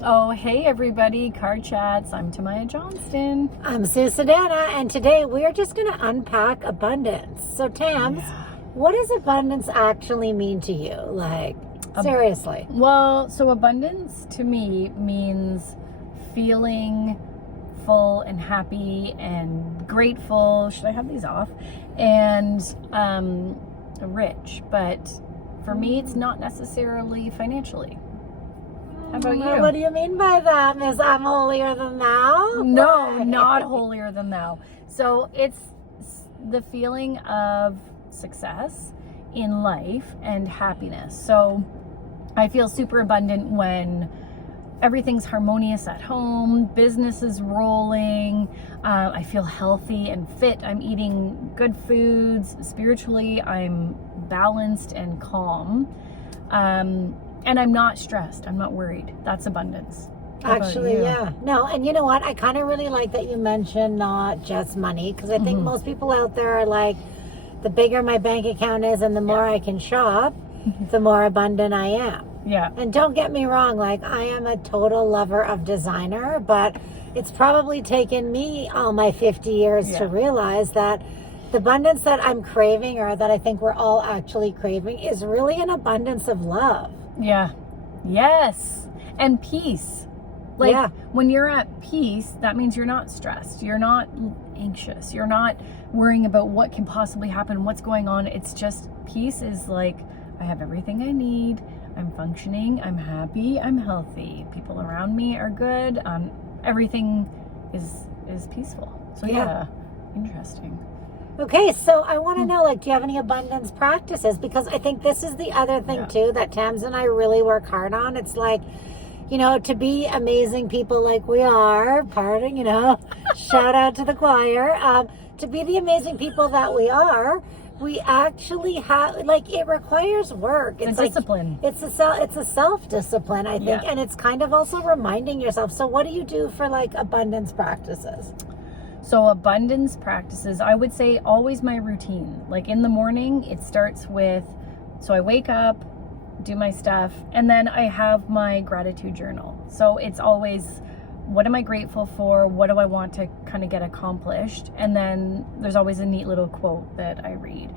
Oh, hey everybody, Car Chats. I'm Tamaya Johnston. I'm Sue Tamz, and today we're just going to unpack abundance. So, Tamz, what does abundance actually mean to you? Like, seriously. Well, so abundance to me means feeling full and happy and grateful. Should I have these off? And rich. But for me, it's not necessarily financially. How about you? What do you mean by that, Miss I'm holier than thou? No, not holier than thou. So it's the feeling of success in life and happiness. So I feel super abundant when everything's harmonious at home, business is rolling, I feel healthy and fit, I'm eating good foods, spiritually I'm balanced and calm. And I'm not stressed. I'm not worried. That's abundance. Actually, yeah. No, and you know what? I kind of really like that you mentioned not just money, because I think most people out there are like, the bigger my bank account is and the more I can shop, the more abundant I am. Yeah. And don't get me wrong, like I am a total lover of designer, but it's probably taken me all my 50 years to realize that the abundance that I'm craving, or that I think we're all actually craving, is really an abundance of love. Yeah. Yes. And peace. Like when you're at peace, that means you're not stressed. You're not anxious. You're not worrying about what can possibly happen, what's going on. It's just peace is like, I have everything I need. I'm functioning. I'm happy. I'm healthy. People around me are good. Everything is peaceful. So yeah, interesting. Okay, so I want to know, like, do you have any abundance practices? Because I think this is the other thing, too, that Tamz and I really work hard on. It's like, you know, to be amazing people like we are, pardon, you know, shout out to the choir. To be the amazing people that we are, we actually have, like, it requires work. It's like discipline. It's a self-discipline, I think, and it's kind of also reminding yourself. So what do you do for, like, abundance practices? So abundance practices, I would say always my routine. Like in the morning, it starts with, so I wake up, do my stuff, and then I have my gratitude journal. So it's always, what am I grateful for? What do I want to kind of get accomplished? And then there's always a neat little quote that I read.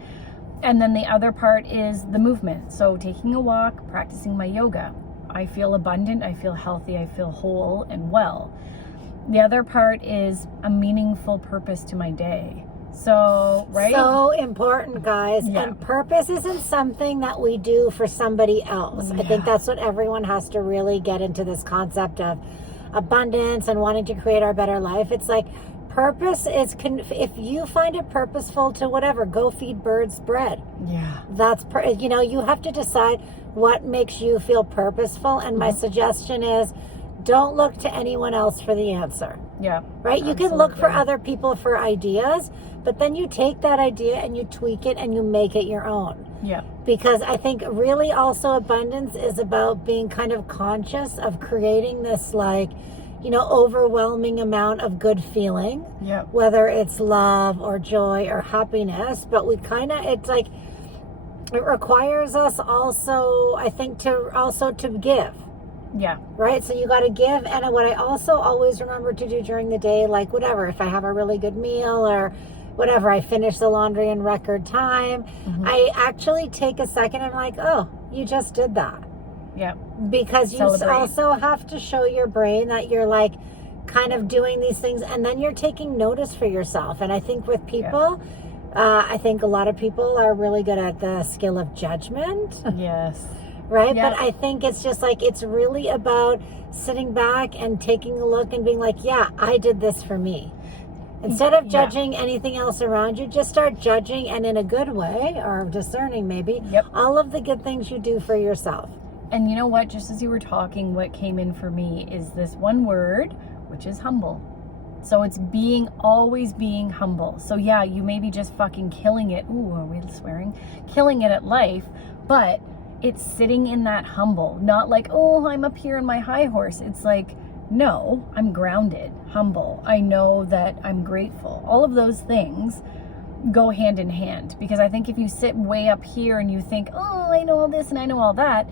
And then the other part is the movement. So taking a walk, practicing my yoga. I feel abundant, I feel healthy, I feel whole and well. The other part is a meaningful purpose to my day. So, right? So important, guys. And purpose isn't something that we do for somebody else. I think that's what everyone has to really get into, this concept of abundance and wanting to create our better life. It's like purpose is, if you find it purposeful to whatever, go feed birds bread. Yeah. That's, you know, you have to decide what makes you feel purposeful. And my suggestion is, don't look to anyone else for the answer. Yeah. Right? You can look for other people for ideas, but then you take that idea and you tweak it and you make it your own. Yeah. Because I think really also abundance is about being kind of conscious of creating this, like, you know, overwhelming amount of good feeling. Yeah. Whether it's love or joy or happiness, but we kind of, it's like, it requires us also, I think, to give. Yeah. Right? So you got to give. And what I also always remember to do during the day, like whatever, if I have a really good meal or whatever, I finish the laundry in record time, I actually take a second and I'm like, oh, you just did that. Yeah. Because you also have to show your brain that you're like kind of doing these things, and then you're taking notice for yourself. And I think with people, I think a lot of people are really good at the skill of judgment. Yes. Right? But I think it's just like, it's really about sitting back and taking a look and being like, yeah, I did this for me. Instead of judging anything else around you, just start judging, and in a good way, or discerning maybe, all of the good things you do for yourself. And you know what? Just as you were talking, what came in for me is this one word, which is humble. So it's always being humble. So yeah, you may be just fucking killing it. Ooh, are we swearing? Killing it at life. But it's sitting in that humble, not like, oh, I'm up here on my high horse. It's like, no, I'm grounded, humble. I know that I'm grateful. All of those things go hand in hand, because I think if you sit way up here and you think, oh, I know all this and I know all that,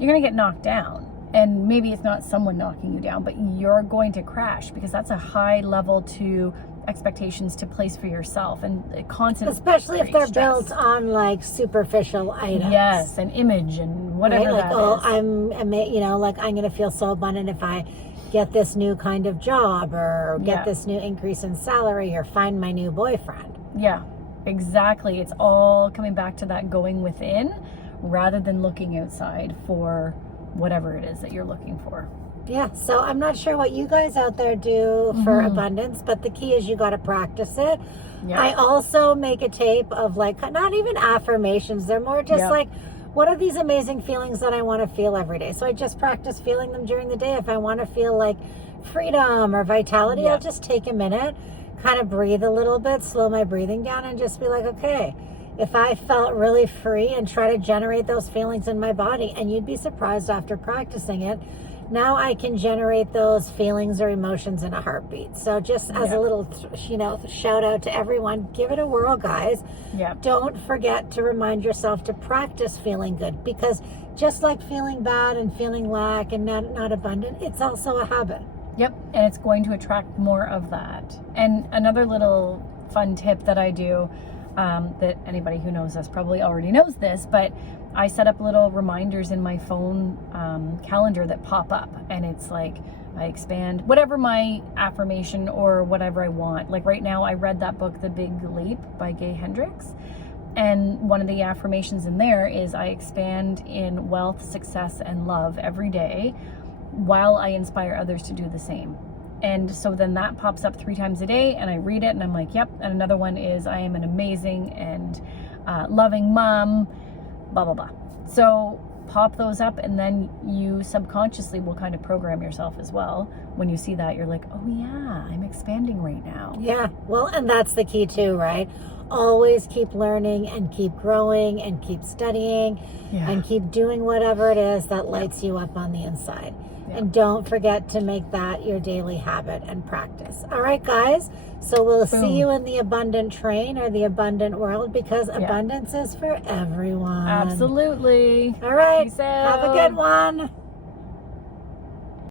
you're going to get knocked down. And maybe it's not someone knocking you down, but you're going to crash, because that's a high level to expectations to place for yourself, and constant, especially if they're stress. built on like superficial items. Yes, an image and whatever, right? Like, that oh, is. like I'm going to feel so abundant if I get this new kind of job, or get this new increase in salary, or find my new boyfriend. Yeah, exactly. It's all coming back to that going within rather than looking outside for whatever it is that you're looking for. Yeah, so I'm not sure what you guys out there do for abundance, but the key is you got to practice it. Yeah. I also make a tape of like, not even affirmations, they're more just like, what are these amazing feelings that I want to feel every day? So I just practice feeling them during the day. If I want to feel like freedom or vitality, I'll just take a minute, kind of breathe a little bit, slow my breathing down, and just be like, okay, if I felt really free, and try to generate those feelings in my body. And you'd be surprised after practicing it. Now I can generate those feelings or emotions in a heartbeat. So just as a little, shout out to everyone, give it a whirl, guys. Yeah. Don't forget to remind yourself to practice feeling good, because just like feeling bad and feeling lack and not abundant, it's also a habit. Yep, and it's going to attract more of that. And another little fun tip that I do, that anybody who knows us probably already knows this, but I set up little reminders in my phone calendar that pop up, and it's like I expand whatever my affirmation or whatever I want. Like right now I read that book, The Big Leap by Gay Hendricks, and one of the affirmations in there is I expand in wealth, success, and love every day, while I inspire others to do the same. And so then that pops up 3 times a day, and I read it and I'm like, yep. And another one is I am an amazing and loving mom, blah, blah, blah. So pop those up, and then you subconsciously will kind of program yourself as well. When you see that, you're like, oh yeah, I'm expanding right now. Yeah, well, and that's the key too, right? Always keep learning and keep growing and keep studying and keep doing whatever it is that lights you up on the inside. And don't forget to make that your daily habit and practice. All right, guys. So we'll see you in the abundant train, or the abundant world, because abundance is for everyone. Absolutely. All right. Peace out. Have a good one.